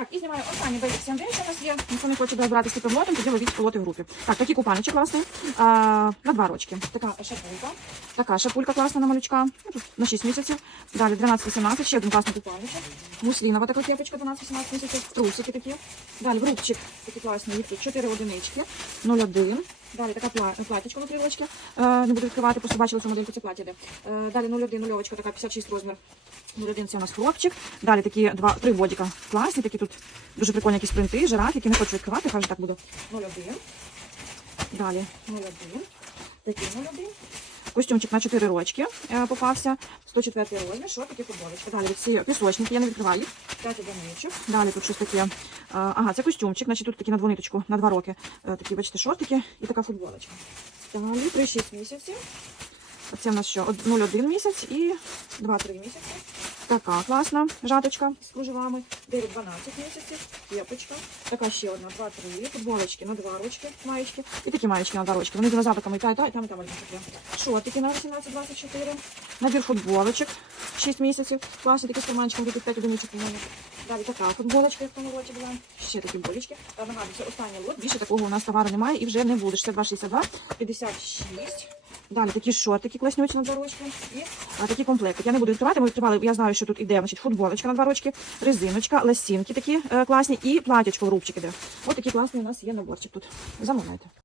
Так, і знімаю останні бейсі сендвіч у нас є. Ніхто не хоче брати з таким лотом, тоді ловіть лоти в групі. Так, такі купальничок класний. А, на два рочки. Така шапулька. Така шапулька класна на малючка. Ну, на 6 місяців. Далі 12-18, ще один класний купальничок. Муслінова така кепочка 12-18 місяців. Трусики такі. Далі в рубчик такі класні. Їх 4 одинички. 0,1. Далі така пла- платічка ручки. Е, не буду відкривати, просто бачила цю модельку, це платіде. Е, далі 0,1, нульовочка, така 56 розмір. 0,1 це у нас хлопчик. Далі такі два, три бодіка класні, такі тут дуже прикольні якісь принти, жираф, які не хочу відкривати, хай так буду. 0,1. Далі 0,1. Такі 0,1. Костюмчик на 4 рочки е, попався. 104 розмір, шортики, футболочка. Далі ці пісочники, я не відкриваю їх. 5 одиничок. Далі тут щось таке. е, Ага, це костюмчик, значить тут такі на двониточку, на 2 роки. Е, Такі, бачите, шортики і така футболочка. Далі 3-6 місяців. Це в нас що? Од- 0,1 місяць і 2-3 місяці. Така класна жаточка з кружевами. 9-12 місяців. Кепочка. Така ще одна, 2-3. Футболочки на 2 рочки, маєчки. І такі маєчки на 2 рочки. Вони з динозавриками і та, і та, і там, і там. Шортики на 18-24. Набір футболочок 6 місяців. Класні такі з карманчиком, тут 5 одиничок у мене. Далі така футболочка, як в тому році була. Ще такі болічки. Та нагадую, це останній лот. Більше такого у нас товару немає і вже не буде. 62,62, 56. Далі такі шортики класнюються на два. І а, такі комплекти. Я не буду відкривати, ми відкривали, я знаю, що тут іде значить, футболочка на два рочки, резиночка, ласінки такі е, класні і платячко в рубчик іде. Ось такий класний у нас є наборчик тут. Замовляйте.